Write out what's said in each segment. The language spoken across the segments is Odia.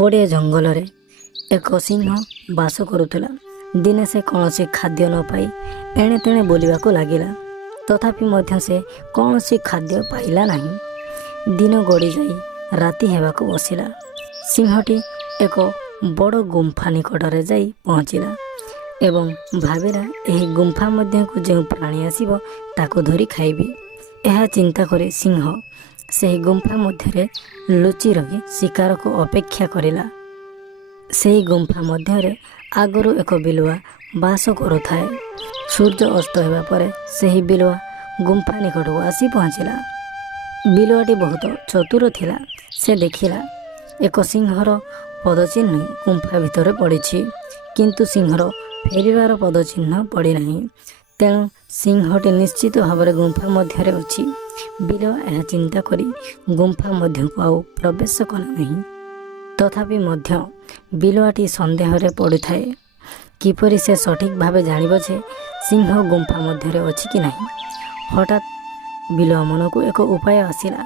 ଗୋଟିଏ ଜଙ୍ଗଲରେ ଏକ ସିଂହ ବାସ କରୁଥିଲା। ଦିନେ ସେ କୌଣସି ଖାଦ୍ୟ ନ ପାଇ ଏଣେ ତେଣେ ବୁଲିବାକୁ ଲାଗିଲା। ତଥାପି ମଧ୍ୟ ସେ କୌଣସି ଖାଦ୍ୟ ପାଇଲା ନାହିଁ। ଦିନ ଗଡ଼ିଯାଇ ରାତି ହେବାକୁ ବସିଲା। ସିଂହଟି ଏକ ବଡ଼ ଗୁମ୍ଫା ନିକଟରେ ଯାଇ ପହଞ୍ଚିଲା ଏବଂ ଭାବିଲା ଏହି ଗୁମ୍ଫା ମଧ୍ୟକୁ ଯେଉଁ ପ୍ରାଣୀ ଆସିବ ତାକୁ ଧରି ଖାଇବି। ଏହା ଚିନ୍ତା କରି ସିଂହ ସେହି ଗୁମ୍ଫା ମଧ୍ୟରେ ଲୁଚି ରହି ଶିକାରକୁ ଅପେକ୍ଷା କରିଲା। ସେହି ଗୁମ୍ଫା ମଧ୍ୟରେ ଆଗରୁ ଏକ ବିଲୁଆ ବାସ କରୁଥାଏ। ସୂର୍ଯ୍ୟ ଅସ୍ତ ହେବା ପରେ ସେହି ବିଲୁଆ ଗୁମ୍ଫା ନିକଟକୁ ଆସି ପହଞ୍ଚିଲା। ବିଲୁଆଟି ବହୁତ ଚତୁର ଥିଲା। ସେ ଦେଖିଲା ଏକ ସିଂହର ପଦଚିହ୍ନ ଗୁମ୍ଫା ଭିତରେ ପଡ଼ିଛି, କିନ୍ତୁ ସିଂହର ଫେରିବାର ପଦଚିହ୍ନ ପଡ଼ିନାହିଁ। ତେଣୁ ସିଂହଟି ନିଶ୍ଚିତ ଭାବରେ ଗୁମ୍ଫା ମଧ୍ୟରେ ଅଛି। ବିଲୁଆ ଏହା ଚିନ୍ତା କରି ଗୁମ୍ଫା ମଧ୍ୟକୁ ଆଉ ପ୍ରବେଶ କଲା ନାହିଁ। ତଥାପି ମଧ୍ୟ ବିଲୁଆଟି ସନ୍ଦେହରେ ପଡ଼ିଥାଏ। କିପରି ସେ ସଠିକ୍ ଭାବେ ଜାଣିବ ଯେ ସିଂହ ଗୁମ୍ଫା ମଧ୍ୟରେ ଅଛି କି ନାହିଁ। ହଠାତ୍ ବିଲୁଆ ମନକୁ ଏକ ଉପାୟ ଆସିଲା।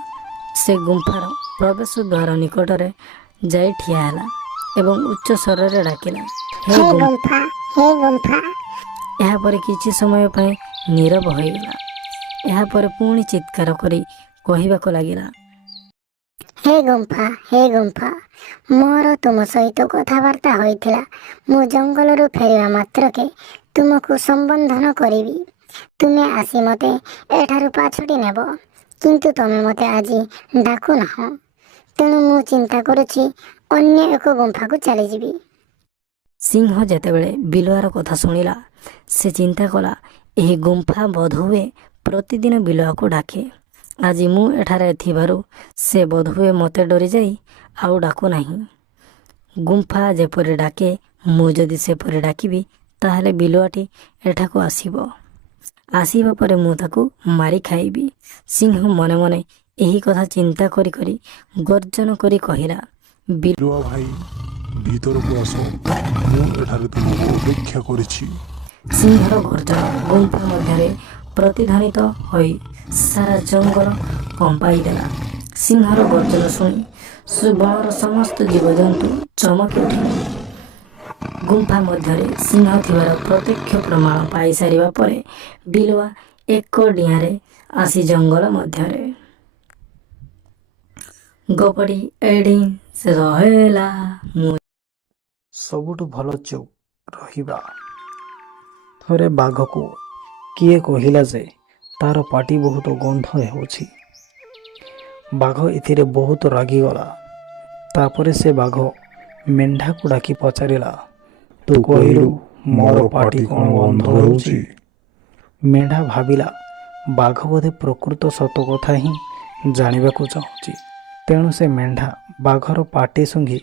ସେ ଗୁମ୍ଫାର ପ୍ରବେଶ ଦ୍ୱାର ନିକଟରେ ଯାଇ ଠିଆ ହେଲା ଏବଂ ଉଚ୍ଚ ସ୍ୱରରେ ଡାକିଲା, ହେ ଗୁମ୍ଫା, ହେ ଗୁମ୍ଫା। ଏହାପରେ କିଛି ସମୟ ପାଇଁ ନୀରବ ହୋଇଗଲା। ଏହାପରେ ପୁଣି ଚିତ୍କାର କରି କହିବାକୁ ଲାଗିଲା, ହେ ଗୁମ୍ଫା, ହେ ଗୁମ୍ଫା, ମୋର ତୁମ ସହିତ କଥାବାର୍ତ୍ତା ହୋଇଥିଲା। ମୁଁ ଜଙ୍ଗଲରୁ ଫେରିବା ମାତ୍ରକେ ତୁମକୁ ସମ୍ବୋଧନ କରିବି। ତୁମେ ଆସି ମୋତେ ଏଠାରୁ ପାଛୋଟି ନେବ, କିନ୍ତୁ ତୁମେ ମୋତେ ଆଜି ଡାକୁନାହଁ। ତେଣୁ ମୁଁ ଚିନ୍ତା କରୁଛି ଅନ୍ୟ ଏକ ଗୁମ୍ଫାକୁ ଚାଲିଯିବି। ସିଂହ ଯେତେବେଳେ ବିଲୁଆର କଥା ଶୁଣିଲା, ସେ ଚିନ୍ତା କଲା, ଏହି ଗୁମ୍ଫା ବୋଧହୁଏ ପ୍ରତିଦିନ ବିଲୁଆକୁ ଡାକେ। ଆଜି ମୁଁ ଏଠାରେ ଥିବାରୁ ସେ ବୋଧହୁଏ ମୋତେ ଡରିଯାଇ ଆଉ ଡାକୁନାହିଁ। ଗୁମ୍ଫା ଯେପରି ଡାକେ, ମୁଁ ଯଦି ସେପରି ଡାକିବି ତାହେଲେ ବିଲୁଆଟି ଏଠାକୁ ଆସିବ। ଆସିବା ପରେ ମୁଁ ତାକୁ ମାରି ଖାଇବି। ସିଂହ ମନେ ମନେ ଏହି କଥା ଚିନ୍ତା କରି କରି ଗର୍ଜନ କରି କହିଲା, ବିଲୁଆ ଭାଇ, ଭିତରକୁ ଆସ, ମୁଁ ଏଠାରେ ତୁମକୁ ଅପେକ୍ଷା କରିଛି। ସିଂହର ଗର୍ଜନ ଗୁମ୍ଫା ମଧ୍ୟରେ ପ୍ରତିଧ୍ୱନିତ ହୋଇ ସାରା ଜଙ୍ଗଲ କମ୍ପାଇ ଦେଲା। ସିଂହର ଗର୍ଜନ ଶୁଣି ବଣର ସମସ୍ତ ଜୀବଜନ୍ତୁ ଚମକି ଉଠିଲେ। ଗୁମ୍ଫା ମଧ୍ୟରେ ସିଂହ ଥିବାର ପ୍ରତ୍ୟକ୍ଷ ପ୍ରମାଣ ପାଇସାରିବା ପରେ ବିଲୁଆ ଏକ ଡିଆଁରେ ଆସି ଜଙ୍ଗଲ ମଧ୍ୟରେ। ଗପଟି ଏଇଠି ଶେଷ ହେଲା। ସବୁଠୁ ଭଲ ଚୁପ୍ ରହିବା। ଥରେ ବାଘକୁ କିଏ କହିଲା ଯେ ତାର ପାଟି ବହୁତ ଗନ୍ଧ ହେଉଛି। ବାଘ ଏଥିରେ ବହୁତ ରାଗିଗଲା। ତାପରେ ସେ ବାଘ ମେଣ୍ଢାକୁ ଡାକି ପଚାରିଲା, ତୁ କହିଲୁ ମୋର ପାଟି କ'ଣ ଗନ୍ଧ ହେଉଛି? ମେଣ୍ଢା ଭାବିଲା ବାଘ ବୋଧେ ପ୍ରକୃତ ସତ କଥା ହିଁ ଜାଣିବାକୁ ଚାହୁଁଛି। ତେଣୁ ସେ ମେଣ୍ଢା ବାଘର ପାଟି ଶୁଙ୍ଘି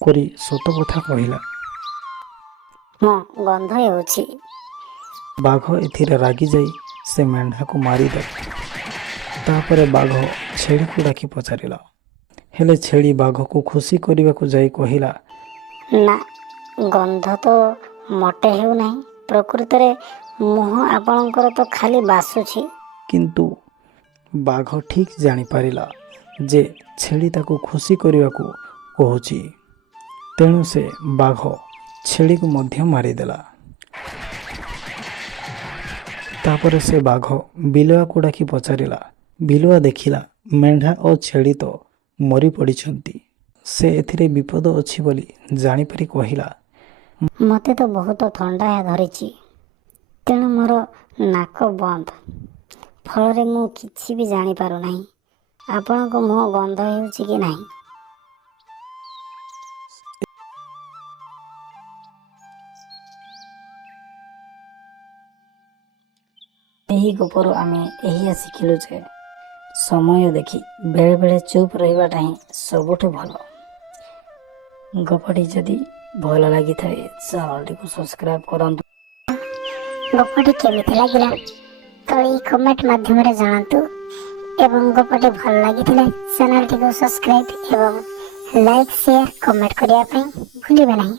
କରି ସତ କଥା କହିଲା, ହଁ, ଗନ୍ଧ ହେଉଛି। ବାଘ ଏଥିରେ ରାଗିଯାଇ ସେ ମେଣ୍ଢାକୁ ମାରିଦେଲା। ତାପରେ ବାଘ ଛେଳିକୁ ଡାକି ପଚାରିଲା। ହେଲେ ଛେଳି ବାଘକୁ ଖୁସି କରିବାକୁ ଯାଇ କହିଲା, ନା, ଗନ୍ଧ ତ ମୋଟେ ହେଉନାହିଁ। ପ୍ରକୃତରେ ମୁହଁ ଆପଣଙ୍କର ତ ଖାଲି ବାସୁଛି। କିନ୍ତୁ ବାଘ ଠିକ୍ ଜାଣିପାରିଲା ଯେ ଛେଳି ତାକୁ ଖୁସି କରିବାକୁ କହୁଛି। ତେଣୁ ସେ ବାଘ ଛେଳିକୁ ମଧ୍ୟ ମାରିଦେଲା। ତାପରେ ସେ ବାଘ ବିଲୁଆକୁ ଡାକି ପଚାରିଲା। ବିଲୁଆ ଦେଖିଲା ମେଣ୍ଢା ଓ ଛେଳି ତ ମରି ପଡ଼ିଛନ୍ତି। ସେ ଏଥିରେ ବିପଦ ଅଛି ବୋଲି ଜାଣିପାରି କହିଲା, ମୋତେ ତ ବହୁତ ଥଣ୍ଡା ଧରିଛି, ତେଣୁ ମୋର ନାକ ବନ୍ଦ। ଫଳରେ ମୁଁ କିଛି ବି ଜାଣିପାରୁନାହିଁ ଆପଣଙ୍କ ମୁହଁ ଗନ୍ଧ ହେଉଛି କି ନାହିଁ। ଏହି ଗପରୁ ଆମେ ଏହା ଶିଖିଲୁ ଯେ ସମୟ ଦେଖି ବେଳେ ବେଳେ ଚୁପ୍ ରହିବାଟା ହିଁ ସବୁଠୁ ଭଲ। ଗପଟି ଯଦି ଭଲ ଲାଗିଥାଏ ଚ୍ୟାନେଲଟିକୁ ସବସ୍କ୍ରାଇବ୍ କରନ୍ତୁ। ଗପଟି କେମିତି ଲାଗିଲା ତଳେ କମେଣ୍ଟ ମାଧ୍ୟମରେ ଜଣାନ୍ତୁ ଏବଂ ଗପଟି ଭଲ ଲାଗିଥିଲେ ଚ୍ୟାନେଲଟିକୁ ସବସ୍କ୍ରାଇବ୍ ଏବଂ ଲାଇକ୍, ସେୟାର, କମେଣ୍ଟ କରିବା ପାଇଁ ଭୁଲିବେ ନାହିଁ।